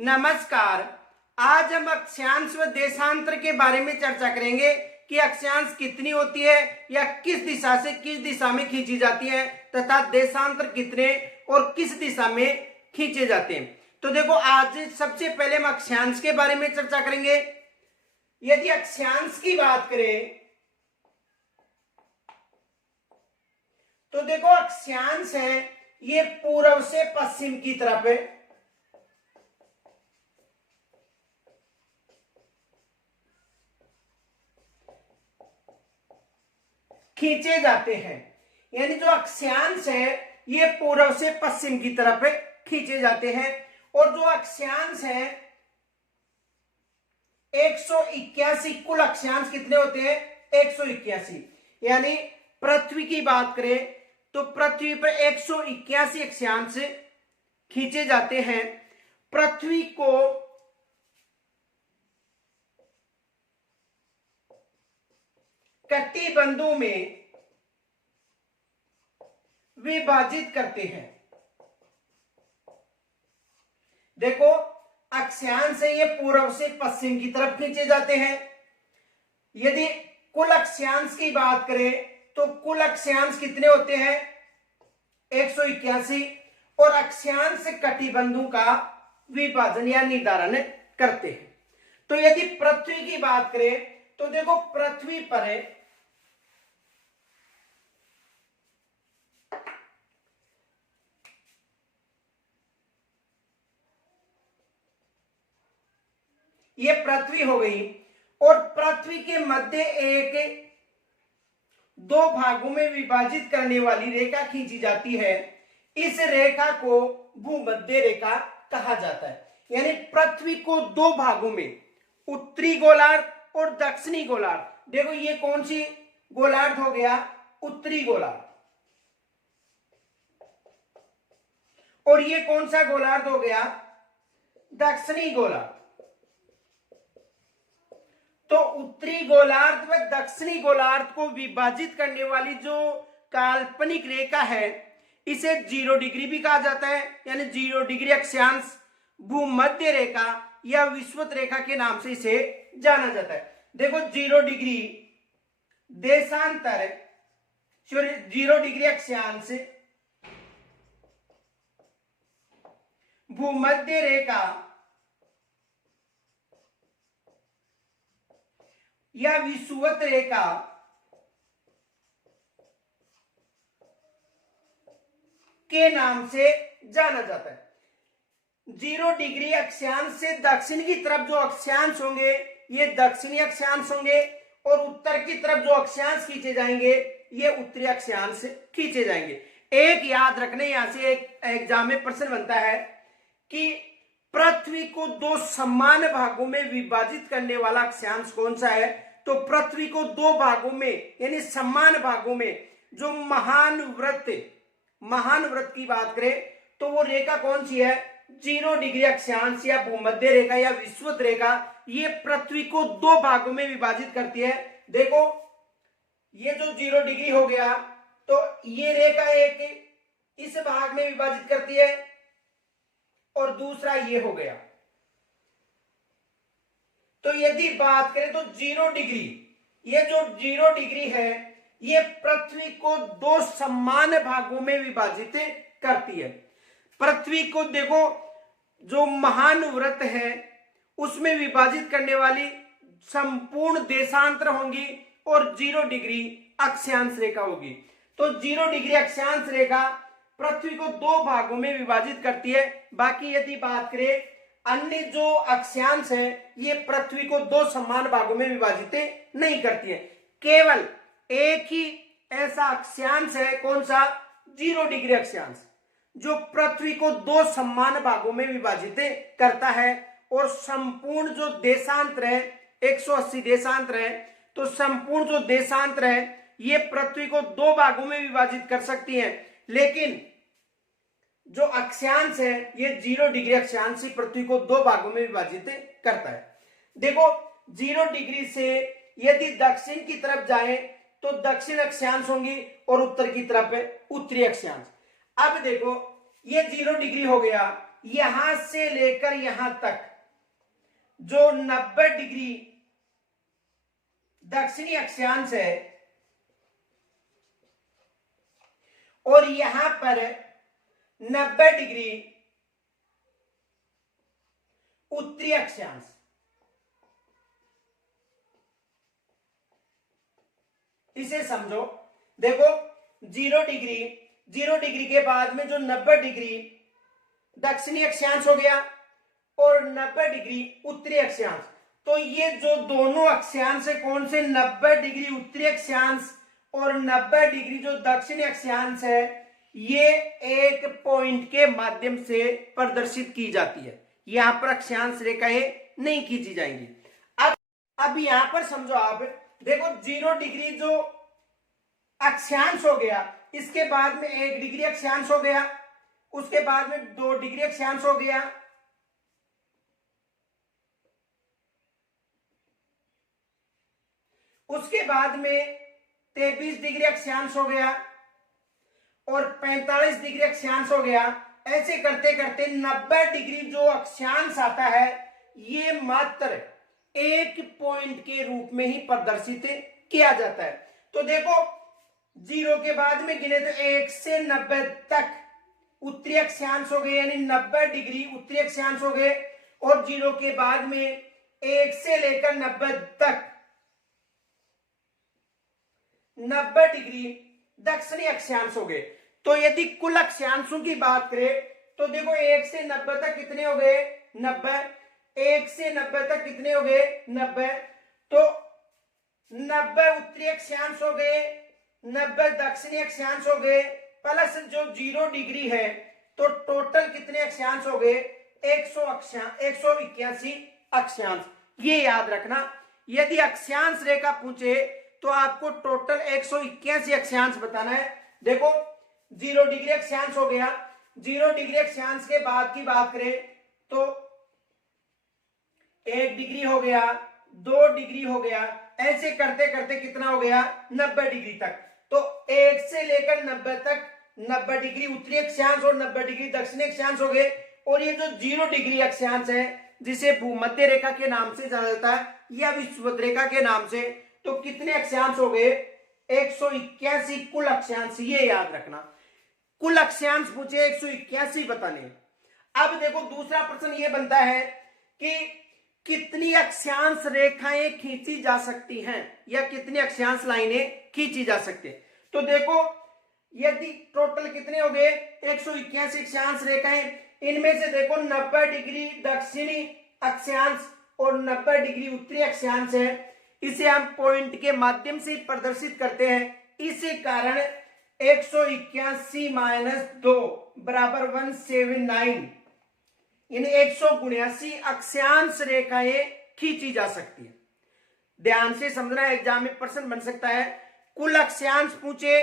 नमस्कार। आज हम अक्षांश व देशांतर के बारे में चर्चा करेंगे कि अक्षांश कितनी होती है या किस दिशा से किस दिशा में खींची जाती है तथा देशांतर कितने और किस दिशा में खींचे जाते हैं। तो देखो, आज सबसे पहले हम अक्षांश के बारे में चर्चा करेंगे। यदि अक्षांश की बात करें तो देखो, अक्षांश है ये पूर्व से पश्चिम की तरफ है। खींचे जाते हैं, यानी जो अक्षांश है ये पूर्व से पश्चिम की तरफ खींचे जाते हैं। और जो अक्षांश है 181, कुल अक्षांश कितने होते हैं? 181। यानी पृथ्वी की बात करें तो पृथ्वी पर 181 अक्षांश खींचे जाते हैं। पृथ्वी को कटिबंधों में विभाजित करते हैं। देखो, अक्षांश है ये पूर्व से पश्चिम की तरफ खींचे जाते हैं। यदि कुल अक्षांश की बात करें तो कुल अक्षांश कितने होते हैं? 181। और अक्षांश कटिबंधों का विभाजन या निर्धारण करते हैं। तो यदि पृथ्वी की बात करें तो देखो, पृथ्वी पर ये पृथ्वी हो गई और पृथ्वी के मध्य एक दो भागों में विभाजित करने वाली रेखा खींची जाती है। इस रेखा को भूमध्य रेखा कहा जाता है। यानी पृथ्वी को दो भागों में, उत्तरी गोलार्ध और दक्षिणी गोलार्ध। देखो, ये कौन सी गोलार्ध हो गया? उत्तरी गोलार्ध। और ये कौन सा गोलार्ध हो गया? दक्षिणी गोलार्ध। तो उत्तरी गोलार्ध व दक्षिणी गोलार्ध को विभाजित करने वाली जो काल्पनिक रेखा है इसे 0 डिग्री भी कहा जाता है। यानी 0 डिग्री अक्षांश, भूमध्य रेखा या विषुवत रेखा के नाम से इसे जाना जाता है। देखो, 0 डिग्री देशांतर, 0 डिग्री अक्षांश, भूमध्य रेखा या विषुवत रेखा के नाम से जाना जाता है। 0 डिग्री अक्षांश से दक्षिण की तरफ जो अक्षांश होंगे ये दक्षिणी अक्षांश होंगे और उत्तर की तरफ जो अक्षांश खींचे जाएंगे ये उत्तरी अक्षांश खींचे जाएंगे। एक याद रखने, यहां से एक एग्जाम में प्रश्न बनता है कि पृथ्वी को दो समान भागों में विभाजित करने वाला अक्षांश कौन सा है? तो पृथ्वी को दो भागों में यानी समान भागों में जो महान वृत्त की बात करें तो वो रेखा कौन सी है? 0 डिग्री अक्षांश या भूमध्य रेखा या विषुवत रेखा। ये पृथ्वी को दो भागों में विभाजित करती है। देखो, ये जो 0 डिग्री हो गया तो ये रेखा एक इस भाग में विभाजित करती है और दूसरा ये हो गया। तो यदि बात करें तो 0 डिग्री, ये जो 0 डिग्री है ये पृथ्वी को दो समान भागों में विभाजित करती है। पृथ्वी को देखो, जो महान वृत्त है उसमें विभाजित करने वाली संपूर्ण देशांतर होंगी और 0 डिग्री अक्षांश रेखा होगी। तो 0 डिग्री अक्षांश रेखा पृथ्वी को दो भागों में विभाजित करती है। बाकी यदि बात करें अन्य जो अक्षांश है ये पृथ्वी को दो समान भागों में विभाजित नहीं करती है। केवल एक ही ऐसा अक्षांश है, कौन सा? 0 डिग्री अक्षांश, जो पृथ्वी को दो समान भागों में विभाजित करता है। और संपूर्ण जो देशांतर है 180 देशांतर है, तो संपूर्ण जो देशांतर है ये पृथ्वी को दो भागों में विभाजित कर सकती है। लेकिन जो अक्षांश है ये 0 डिग्री अक्षांश पृथ्वी को दो भागों में विभाजित करता है। देखो, 0 डिग्री से यदि दक्षिण की तरफ जाए तो दक्षिण अक्षांश होंगी और उत्तर की तरफ है उत्तरी अक्षांश। अब देखो, ये 0 डिग्री हो गया यहां से लेकर यहां तक जो 90 डिग्री दक्षिणी अक्षांश है और यहां पर 90 डिग्री उत्तरी अक्षांश, इसे समझो। देखो 0 डिग्री के बाद में जो 90 डिग्री दक्षिणी अक्षांश हो गया और 90 डिग्री उत्तरी अक्षांश, तो ये जो दोनों अक्षांश है कौन से, 90 डिग्री उत्तरी अक्षांश और 90 डिग्री जो दक्षिणी अक्षांश है, ये एक पॉइंट के माध्यम से प्रदर्शित की जाती है। यहां पर अक्षांश रेखाएं नहीं खींची जाएंगी। अब यहां पर समझो आप, देखो 0 डिग्री जो अक्षांश हो गया, इसके बाद में 1 डिग्री अक्षांश हो गया, उसके बाद में 2 डिग्री अक्षांश हो गया, उसके बाद में 23 डिग्री अक्षांश हो गया और 45 डिग्री अक्षांश हो गया। ऐसे करते करते 90 डिग्री जो अक्षांश आता है, ये मात्र एक पॉइंट के रूप में ही प्रदर्शित किया जाता है। तो देखो 0 के बाद में गिने तो 1 से 90 तक उत्तरी अक्षांश हो गए, यानी 90 डिग्री उत्तरी अक्षांश हो गए, और 0 के बाद में 1 से लेकर 90 तक 90 डिग्री दक्षिणी अक्षांश हो गए। तो यदि कुल अक्षांशों की बात करें तो देखो 1 से 90 तक कितने हो गए, 90। 1 से 90 तक कितने हो गए, 90। तो 90 उत्तरी अक्षांश हो गए, 90 दक्षिणी अक्षांश हो गए, प्लस जो 0 डिग्री है, तो टोटल कितने अक्षांश हो गए, 181 अक्षांश। ये याद रखना, यदि अक्षांश रेखा पूछे तो आपको टोटल 181 अक्षांश बताना है। देखो 0 डिग्री अक्षांश हो गया, 0 डिग्री अक्षांश के बाद की बात करें तो 1 डिग्री हो गया, 2 डिग्री हो गया, ऐसे करते करते कितना हो गया, 90 डिग्री तक। तो 1 से लेकर 90 तक 90 डिग्री उत्तरी अक्षांश और 90 डिग्री दक्षिणी अक्षांश हो गए। और ये जो 0 डिग्री अक्षांश है, जिसे भूमध्य रेखा के नाम से जाना जाता है या विषुवत रेखा के नाम से, तो कितने अक्षांश हो गए, 181 कुल अक्षांश। ये याद रखना, कुल अक्षांश पूछे 181 बताने। अब देखो दूसरा प्रश्न ये बनता है कि कितनी अक्षांश रेखाएं खींची जा सकती हैं या कितनी अक्षांश लाइनें खींची जा सकती है। तो देखो यदि टोटल कितने हो गए, 181 अक्षांश रेखाएं, इनमें से देखो 90 डिग्री दक्षिणी अक्षांश और 90 डिग्री उत्तरी अक्षांश है, इसे हम पॉइंट के माध्यम से प्रदर्शित करते हैं। इसी कारण 181 माइनस 2 बराबर 179, यानी 179 अक्षांश रेखाएं खींची जा सकती है। ध्यान से समझना, एग्जाम में प्रश्न बन सकता है, कुल अक्षांश पूछे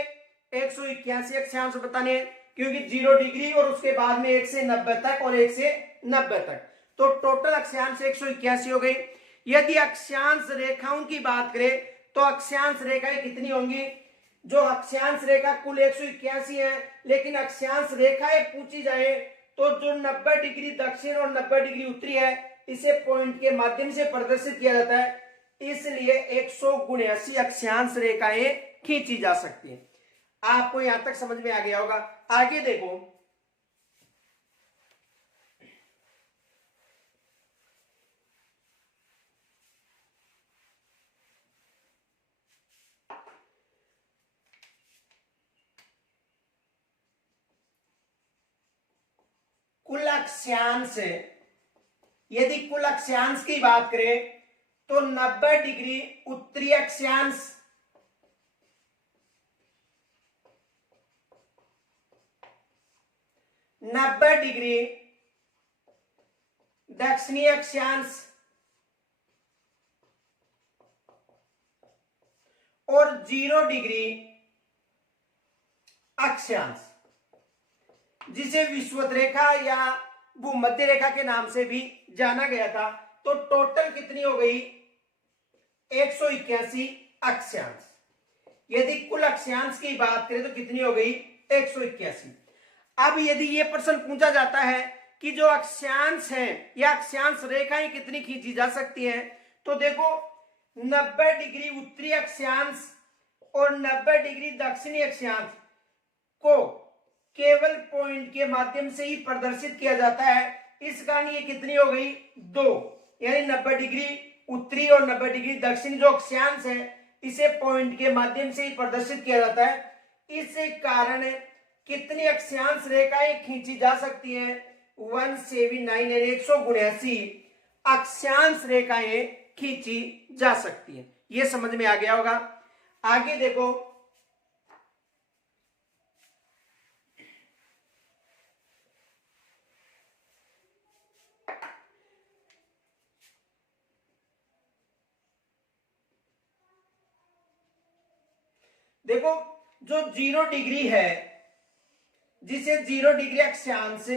181 अक्षांश बताने, क्योंकि 0 डिग्री और उसके बाद में 1 से 90 तक और 1 से 90 तक, तो टोटल अक्षांश 181 हो गई। यदि अक्षांश रेखाओं की बात करें तो अक्षांश रेखाएं कितनी होंगी, जो अक्षांश रेखा कुल 181 है, लेकिन अक्षांश रेखाएं पूछी जाए तो जो 90 डिग्री दक्षिण और 90 डिग्री उत्तरी है, इसे पॉइंट के माध्यम से प्रदर्शित किया जाता है, इसलिए 179 अक्षांश रेखाएं खींची जा सकती हैं। आपको यहां तक समझ में आ गया होगा। आगे देखो, कुल अक्षांश, यदि कुल अक्षांश की बात करें तो 90 डिग्री उत्तरी अक्षांश, 90 डिग्री दक्षिणी अक्षांश और 0 डिग्री अक्षांश, जिसे विषुवत रेखा या भूमध्य रेखा के नाम से भी जाना गया था। तो टोटल कितनी हो गई, 181 अक्षांश। यदि कुल अक्षांश की बात करें तो कितनी हो गई, 181। अब यदि ये प्रश्न पूछा जाता है कि जो अक्षांश है या अक्षांश रेखाएं कितनी खींची जा सकती हैं, तो देखो 90 डिग्री उत्तरी अक्षांश और 90 डिग्री दक्षिणी अक्षांश को केवल पॉइंट के माध्यम से ही प्रदर्शित किया जाता है। इस कारण ये कितनी हो गई, 2, यानी 90 डिग्री उत्तरी और 90 डिग्री दक्षिणी जो अक्षांश है इसे पॉइंट के माध्यम से ही प्रदर्शित किया जाता है। इस कारण कितनी अक्षांश रेखाएं खींची जा सकती हैं, 179 179 अक्षांश रेखाएं खींची जा सकती हैं। ये समझ में आ गया होगा। आगे देखो, देखो जो 0 डिग्री है, जिसे 0 डिग्री अक्षांश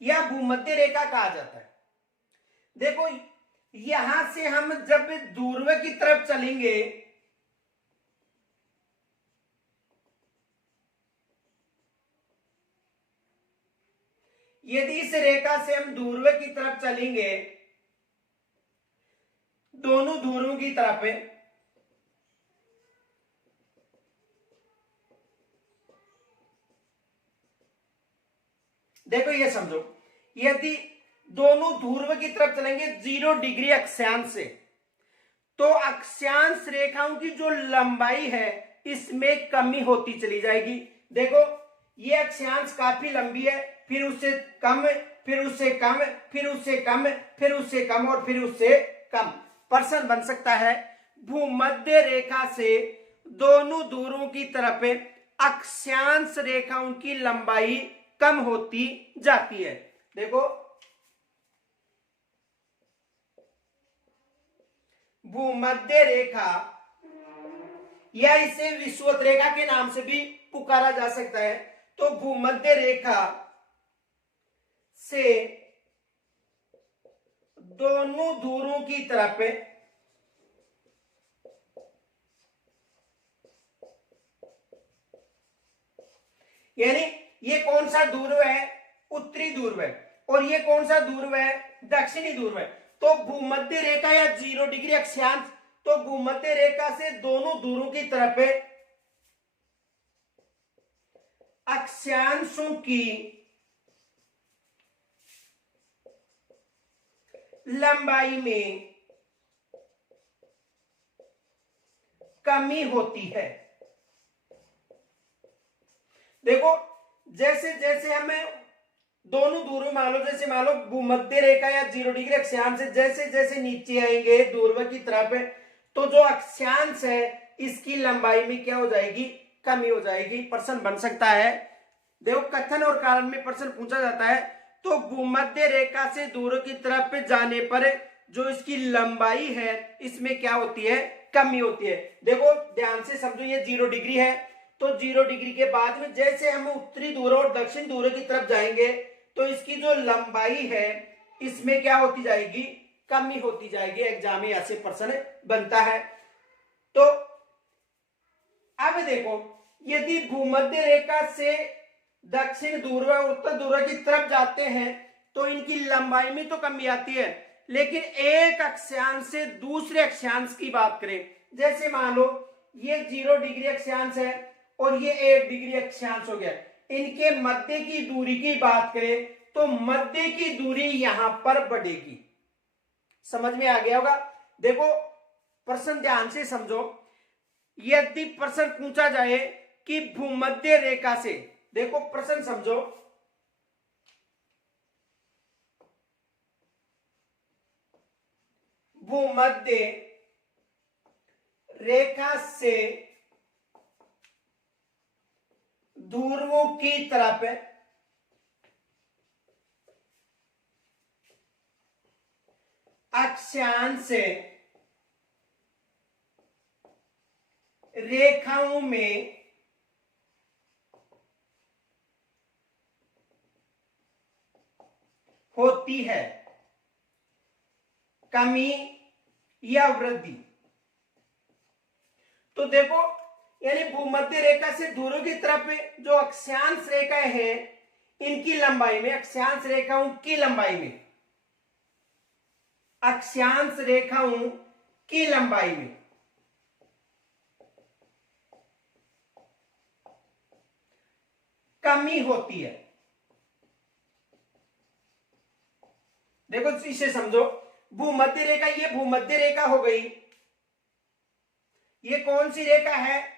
या भूमध्य रेखा कहा जाता है। देखो यहां से हम जब ध्रुव की तरफ चलेंगे, यदि इस रेखा से हम ध्रुव की तरफ चलेंगे, दोनों ध्रुवों की तरफ है, देखो ये समझो, यदि दोनों ध्रुव की तरफ चलेंगे 0 डिग्री अक्षांश से, तो अक्षांश रेखाओं की जो लंबाई है इसमें कमी होती चली जाएगी। देखो ये अक्षांश काफी लंबी है, फिर उससे कम, फिर उससे कम, फिर उससे कम, फिर उससे कम और फिर उससे कम। प्रश्न बन सकता है भूमध्य रेखा से दोनों ध्रुवों की तरफ अक्षांश रेखाओं की लंबाई कम होती जाती है। देखो भूमध्य रेखा या इसे विषुवत रेखा के नाम से भी पुकारा जा सकता है। तो भूमध्य रेखा से दोनों ध्रुवों की तरफ यानी ये कौन सा ध्रुव है, उत्तरी ध्रुव है, और ये कौन सा ध्रुव है, दक्षिणी ध्रुव है। तो भूमध्य रेखा या 0 डिग्री अक्षांश, तो भूमध्य रेखा से दोनों ध्रुवों की तरफ अक्षांशों की लंबाई में कमी होती है। देखो जैसे जैसे हमें दोनों ध्रुव मान लो, जैसे मान लो भूमध्य रेखा या 0 डिग्री अक्षांश से जैसे जैसे नीचे आएंगे ध्रुव की तरफ, तो जो अक्षांश है इसकी लंबाई में क्या हो जाएगी, कमी हो जाएगी। प्रश्न बन सकता है, देखो कथन और कारण में प्रश्न पूछा जाता है। तो भूमध्य रेखा से ध्रुव की तरफ जाने पर जो इसकी लंबाई है इसमें क्या होती है, कमी होती है। देखो ध्यान से समझो, ये 0 डिग्री है, तो 0 डिग्री के बाद में जैसे हम उत्तरी ध्रुव और दक्षिण ध्रुव की तरफ जाएंगे तो इसकी जो लंबाई है इसमें क्या होती जाएगी, कमी होती जाएगी। एग्जाम में ऐसे प्रश्न बनता है। तो अब देखो यदि भूमध्य रेखा से दक्षिण ध्रुव और उत्तर ध्रुव की तरफ जाते हैं तो इनकी लंबाई में तो कमी आती है, लेकिन एक अक्षांश से दूसरे अक्षांश की बात करें, जैसे मान लो ये 0 डिग्री अक्षांश है और ये 1 डिग्री अक्षांश हो गया, इनके मध्य की दूरी की बात करें तो मध्य की दूरी यहां पर बढ़ेगी। समझ में आ गया होगा। देखो प्रश्न ध्यान से समझो, यदि प्रश्न पूछा जाए कि भूमध्य रेखा से, देखो प्रश्न समझो, भूमध्य रेखा से ध्रुवों की तरफ अक्षांश रेखाओं में होती है कमी या वृद्धि। तो देखो यानी भूमध्य रेखा से दूरों की तरफ जो अक्षांश रेखाएं हैं इनकी लंबाई में, अक्षांश रेखाओं की लंबाई में, अक्षांश रेखाओं की लंबाई में कमी होती है। देखो इसे समझो, भूमध्य रेखा, ये भूमध्य रेखा हो गई, ये कौन सी रेखा है?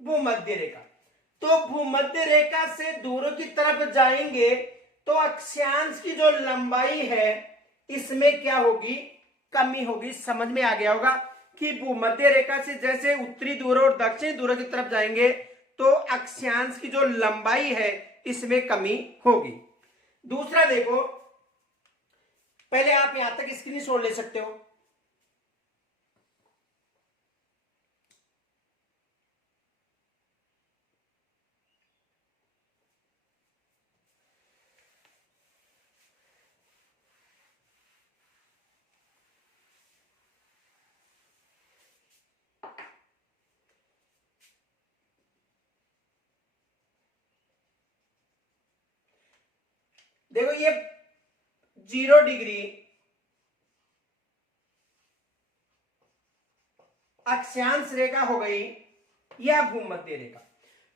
भूमध्य रेखा। तो भूमध्य रेखा से दूरों की तरफ जाएंगे तो अक्षांश की जो लंबाई है इसमें क्या होगी? कमी होगी। समझ में आ गया होगा कि भूमध्य रेखा से जैसे उत्तरी ध्रुव और दक्षिणी ध्रुव की तरफ जाएंगे तो अक्षांश की जो लंबाई है इसमें कमी होगी। दूसरा देखो, पहले आप यहां तक स्क्रीनशॉट ले सकते हो। देखो ये 0 डिग्री अक्षांश रेखा हो गई या भूमध्य रेखा।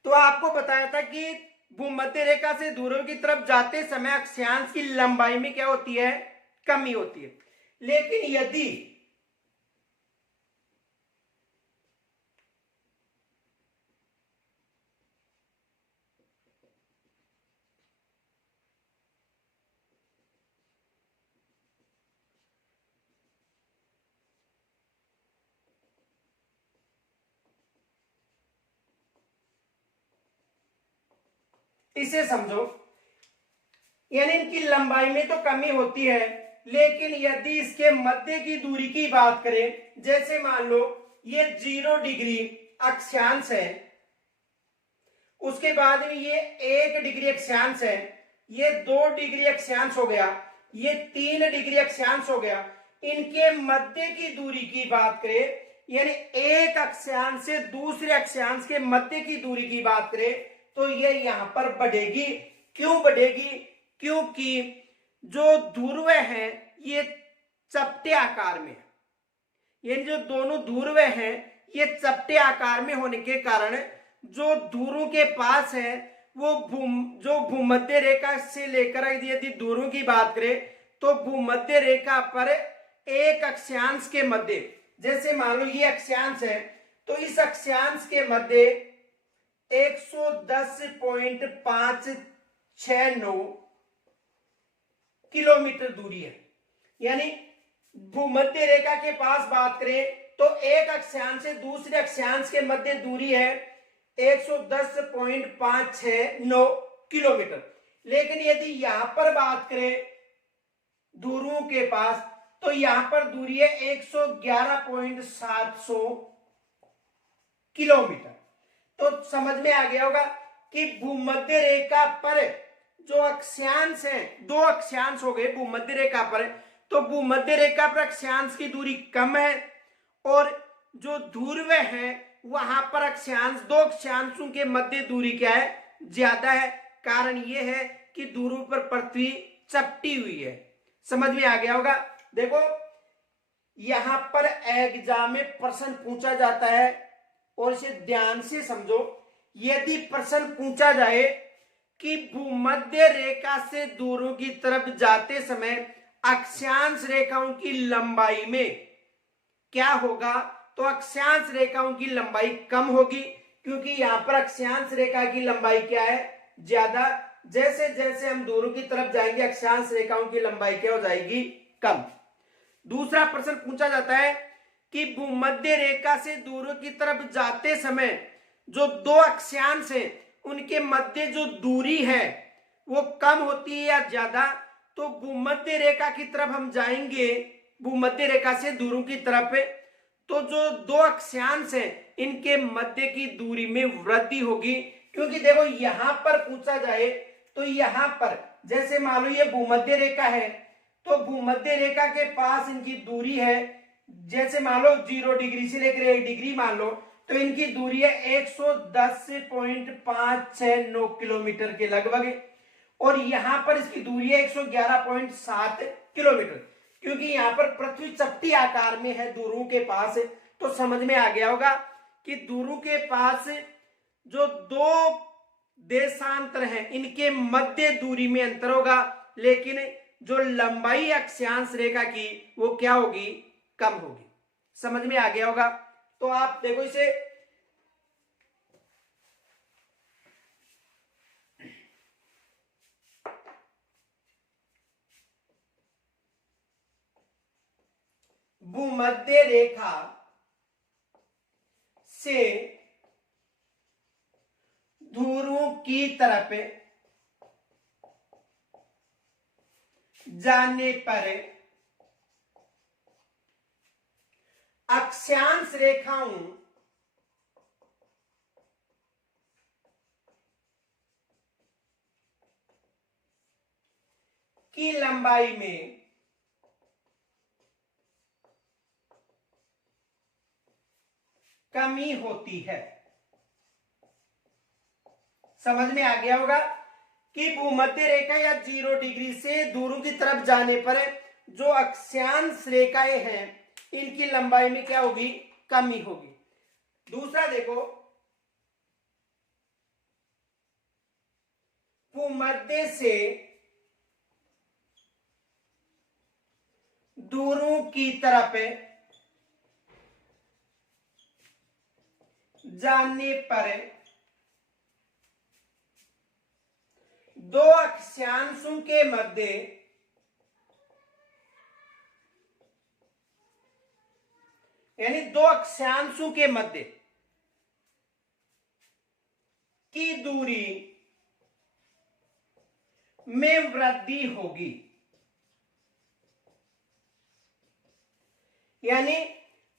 तो आपको बताया था कि भूमध्य रेखा से दूरों की तरफ जाते समय अक्षांश की लंबाई में क्या होती है? कमी होती है। लेकिन यदि इसे समझो, यानी इनकी लंबाई में तो कमी होती है, लेकिन यदि इसके मध्य की दूरी की बात करें, जैसे मान लो ये 0 डिग्री अक्षांश है, उसके बाद में ये 1 डिग्री अक्षांश है, ये 2 डिग्री अक्षांश हो गया, ये 3 डिग्री अक्षांश हो गया। इनके मध्य की दूरी की बात करें, यानी एक अक्षांश से दूसरे अक्षांश के मध्य की दूरी की बात करें तो ये यहां पर बढ़ेगी। क्यों बढ़ेगी? क्योंकि जो ध्रुव है ये चपटे आकार में है, यानी जो दोनों ध्रुव हैं ये चपटे आकार में होने के कारण जो ध्रुव के पास है वो जो भूमध्य रेखा से लेकर यदि ध्रुव की बात करें तो भूमध्य रेखा पर एक अक्षांश के मध्य, जैसे मान लो ये अक्षांश है तो इस अक्षांश के मध्य 110.569 किलोमीटर दूरी है। यानी भूमध्य रेखा के पास बात करें तो एक अक्षांश से दूसरे अक्षांश के मध्य दूरी है 110.569 किलोमीटर। लेकिन यदि यहां पर बात करें ध्रुवों के पास तो यहां पर दूरी है 111.700 किलोमीटर। तो समझ में आ गया होगा कि भूमध्य रेखा पर जो अक्षांश है, 2 अक्षांश हो गए भूमध्य रेखा पर, तो भूमध्य रेखा पर अक्षांश की दूरी कम है और जो ध्रुव है वहां पर अक्षांश, 2 अक्षांशों के मध्य दूरी क्या है? ज्यादा है। कारण यह है कि ध्रुव पर पृथ्वी चपटी हुई है। समझ में आ गया होगा। देखो यहां पर एग्जाम में प्रश्न पूछा जाता है और इसे ध्यान से समझो। यदि प्रश्न पूछा जाए कि भूमध्य रेखा से दूरों की तरफ जाते समय अक्षांश रेखाओं की लंबाई में क्या होगा, तो अक्षांश रेखाओं की लंबाई कम होगी, क्योंकि यहां पर अक्षांश रेखा की लंबाई क्या है? ज्यादा। जैसे जैसे हम दूरों की तरफ जाएंगे अक्षांश रेखाओं की लंबाई क्या हो जाएगी? कम। दूसरा प्रश्न पूछा जाता है कि भूमध्य रेखा से दूरों की तरफ जाते समय जो 2 अक्षांश हैं उनके मध्य जो दूरी है वो कम होती है या ज्यादा? तो भूमध्य रेखा की तरफ हम जाएंगे, भूमध्य रेखा से दूरों की तरफ, तो जो 2 अक्षांश हैं इनके मध्य की दूरी में वृद्धि होगी। क्योंकि देखो यहां पर पूछा जाए तो यहां पर जैसे मान लो ये भूमध्य रेखा है तो भूमध्य रेखा के पास इनकी दूरी है, जैसे मान लो 0 डिग्री से लेकर 1 डिग्री मान लो, तो इनकी दूरी है 110.569 किलोमीटर के लगभग, और यहां पर इसकी दूरी है 111.7 किलोमीटर। क्योंकि यहां पर पृथ्वी चपटी आकार में है ध्रुवों के पास, तो समझ में आ गया होगा कि ध्रुवों के पास जो दो देशांतर हैं इनके मध्य दूरी में अंतर होगा, लेकिन जो लंबाई अक्षांश रेखा की वो क्या होगी, कम होगी। समझ में आ गया होगा। तो आप देखो इसे भूमध्य रेखा से ध्रुवों की तरफ जाने पर अक्षांश रेखाओं की लंबाई में कमी होती है। समझ में आ गया होगा कि भूमध्य रेखा या 0 डिग्री से ध्रुव की तरफ जाने पर जो अक्षांश रेखाएं हैं इनकी लंबाई में क्या होगी, कमी होगी। दूसरा देखो, भूमध्य से ध्रुव की तरफ जाने पर दो अक्षांशों के मध्य यानी दो अक्षांशों के मध्य की दूरी में वृद्धि होगी। यानी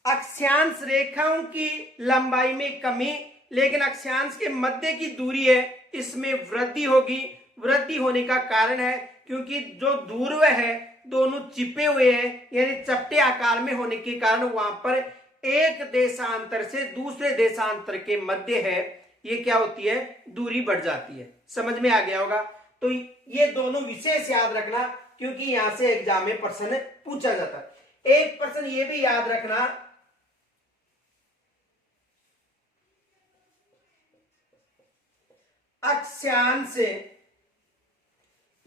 अक्षांश रेखाओं की लंबाई में कमी, लेकिन अक्षांश के मध्य की दूरी है इसमें वृद्धि होगी। वृद्धि होने का कारण है क्योंकि जो ध्रुव है दोनों चिपे हुए हैं, यानी चपटे आकार में होने के कारण वहां पर एक देशांतर से दूसरे देशांतर के मध्य है ये क्या होती है, दूरी बढ़ जाती है। समझ में आ गया होगा। तो ये दोनों विशेष याद रखना क्योंकि यहां से एग्जाम में प्रश्न पूछा जाता है। एक प्रश्न ये भी याद रखना, अक्षांश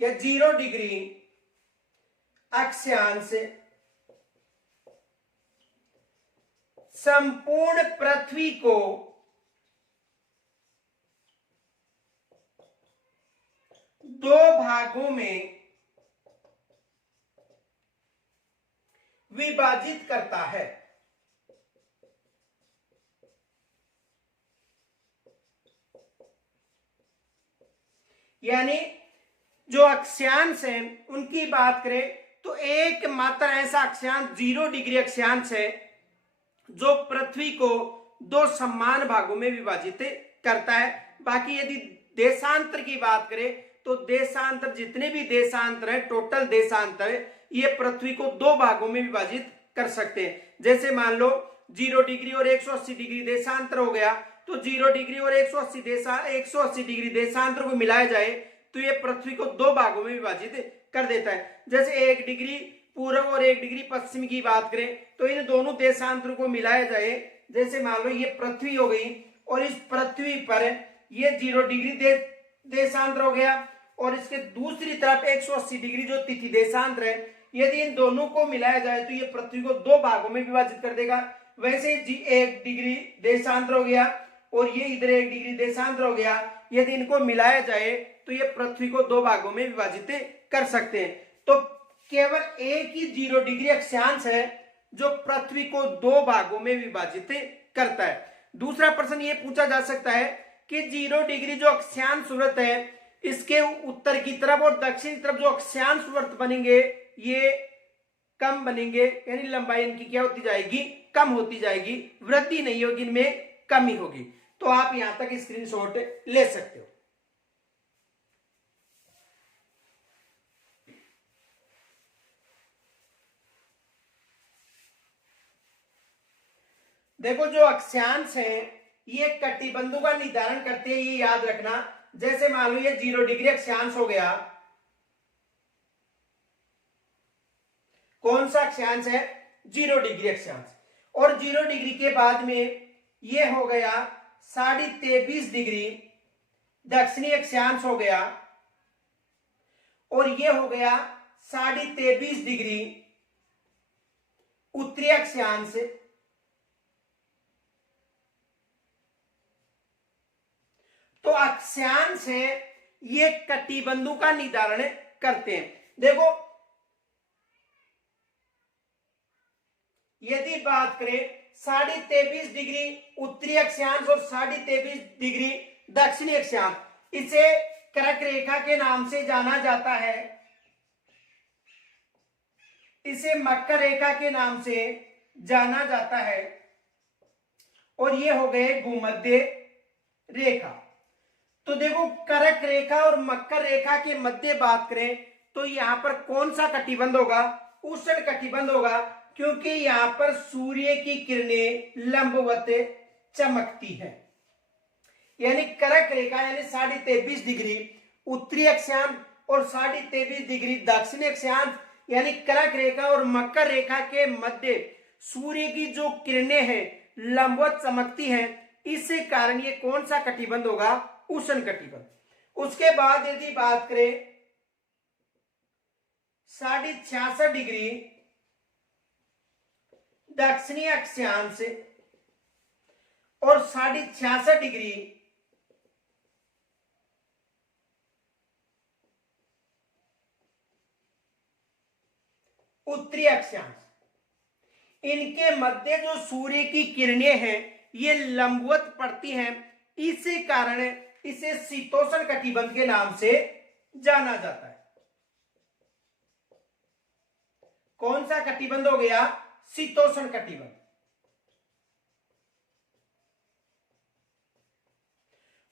या 0 डिग्री अक्षांश संपूर्ण पृथ्वी को दो भागों में विभाजित करता है। यानी जो अक्षांश है उनकी बात करें तो एक मात्र ऐसा अक्षांश 0 डिग्री अक्षांश है जो पृथ्वी को दो समान भागों में विभाजित करता है। बाकी यदि देशांतर की बात करें तो देशांतर जितने भी देशांतर है, टोटल देशांतर ये पृथ्वी को दो भागों में विभाजित कर सकते हैं। जैसे मान लो 0 डिग्री और 180 डिग्री देशांतर हो गया, तो 0 डिग्री और 180 डिग्री देशांतर को मिलाया जाए तो ये पृथ्वी को दो भागों में विभाजित कर देता है। जैसे 1 डिग्री पूर्व और 1 डिग्री पश्चिम की बात करें तो इन दोनों देशांतरों को मिलाया जाए, जैसे मान लो ये पृथ्वी हो गई और इस पृथ्वी पर ये 0 डिग्री देशांतर हो गया और इसके दूसरी तरफ 180 डिग्री जो तिथि देशांतर है, यदि इन दोनों को मिलाया जाए तो ये पृथ्वी को दो भागों में विभाजित कर देगा। वैसे 1 डिग्री देशांतर हो गया और ये इधर 1 डिग्री देशांतर हो गया, यदि इनको मिलाया जाए तो ये पृथ्वी को दो भागों में विभाजित कर सकते हैं। तो केवल एक ही 0 डिग्री अक्षांश है जो पृथ्वी को दो भागों में विभाजित करता है। दूसरा प्रश्न ये पूछा जा सकता है कि 0 डिग्री जो अक्षांश वृत्त है इसके उत्तर की तरफ और दक्षिण तरफ जो अक्षांश वृत्त बनेंगे ये कम बनेंगे, यानी लंबाई इनकी क्या होती जाएगी, कम होती जाएगी, वृद्धि नहीं होगी, इनमें कमी होगी। तो आप यहां तक स्क्रीनशॉट ले सकते हो। देखो जो अक्षांश है ये कटिबंधों का निर्धारण करते हैं, ये याद रखना। जैसे मान लो ये 0 डिग्री अक्षांश हो गया, कौन सा अक्षांश है? 0 डिग्री अक्षांश। और 0 डिग्री के बाद में ये हो गया 23.5 डिग्री दक्षिणी अक्षांश हो गया, और ये हो गया 23.5 डिग्री उत्तरी अक्षांश। तो अक्षांश है ये कटिबंधों का निर्धारण करते हैं। देखो यदि बात करें 23.5 डिग्री उत्तरी अक्षांश और 23.5 डिग्री दक्षिणी अक्षांश, इसे कर्क रेखा के नाम से जाना जाता है, इसे मकर रेखा के नाम से जाना जाता है, और ये हो गए भूमध्य रेखा। तो देखो कर्क रेखा और मकर रेखा के मध्य बात करें तो यहां पर कौन सा कटिबंध होगा? उष्ण कटिबंध होगा, क्योंकि यहां पर सूर्य की किरणें लंबवत चमकती है। यानी कर्क रेखा यानी 23.5 डिग्री उत्तरी अक्षांश और 23.5 डिग्री दक्षिणी अक्षांश, यानी कर्क रेखा और मकर रेखा के मध्य सूर्य की जो किरणें हैं लंबवत चमकती हैं, इसी कारण ये कौन सा कटिबंध होगा? उष्ण कटिबंध। उसके बाद यदि बात करें 66.5 डिग्री दक्षिणी अक्षांश और 66.5 डिग्री उत्तरी अक्षांश, इनके मध्य जो सूर्य की किरणें हैं ये लंबवत पड़ती हैं, इसी कारण इसे शीतोष्ण कटिबंध के नाम से जाना जाता है। कौन सा कटिबंध हो गया? शीतोष्ण कटिबंध।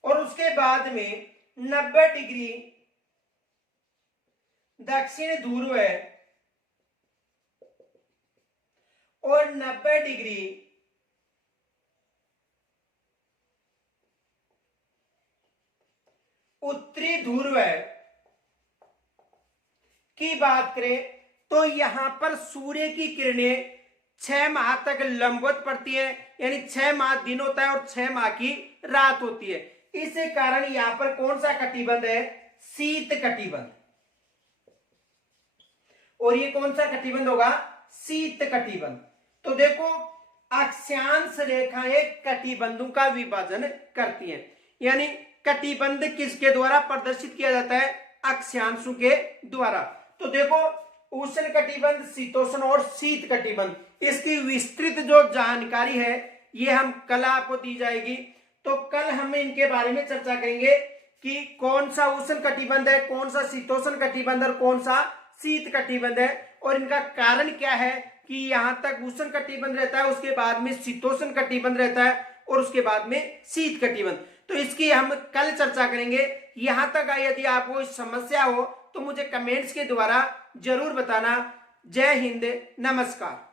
और उसके बाद में 90 डिग्री दक्षिण ध्रुव है और 90 डिग्री उत्तरी ध्रुव है की बात करें तो यहां पर सूर्य की किरणें 6 माह तक लंबवत पड़ती है, यानी 6 माह दिन होता है और 6 माह की रात होती है। इसी कारण यहां पर कौन सा कटिबंध है? शीत कटिबंध। और ये कौन सा कटिबंध होगा? शीत कटिबंध। तो देखो अक्षांश रेखाएं कटिबंधों का विभाजन करती हैं, यानी कटिबंध किसके द्वारा प्रदर्शित किया जाता है? अक्षांशों के द्वारा। तो देखो उष्ण कटिबंध, शीतोष्ण और शीत कटिबंध, इसकी विस्तृत जो जानकारी है ये हम कल आपको दी जाएगी। तो कल हम इनके बारे में चर्चा करेंगे कि कौन सा उष्ण कटिबंध है, कौन सा शीतोष्ण कटिबंध और कौन सा शीत कटिबंध है, और इनका कारण क्या है कि यहां तक उष्ण कटिबंध रहता है, उसके बाद में शीतोष्ण कटिबंध रहता है और उसके बाद में शीत कटिबंध। तो इसकी हम कल चर्चा करेंगे। यहां तक यदि आपको कोई समस्या हो तो मुझे कमेंट्स के द्वारा जरूर बताना। जय हिंद, नमस्कार।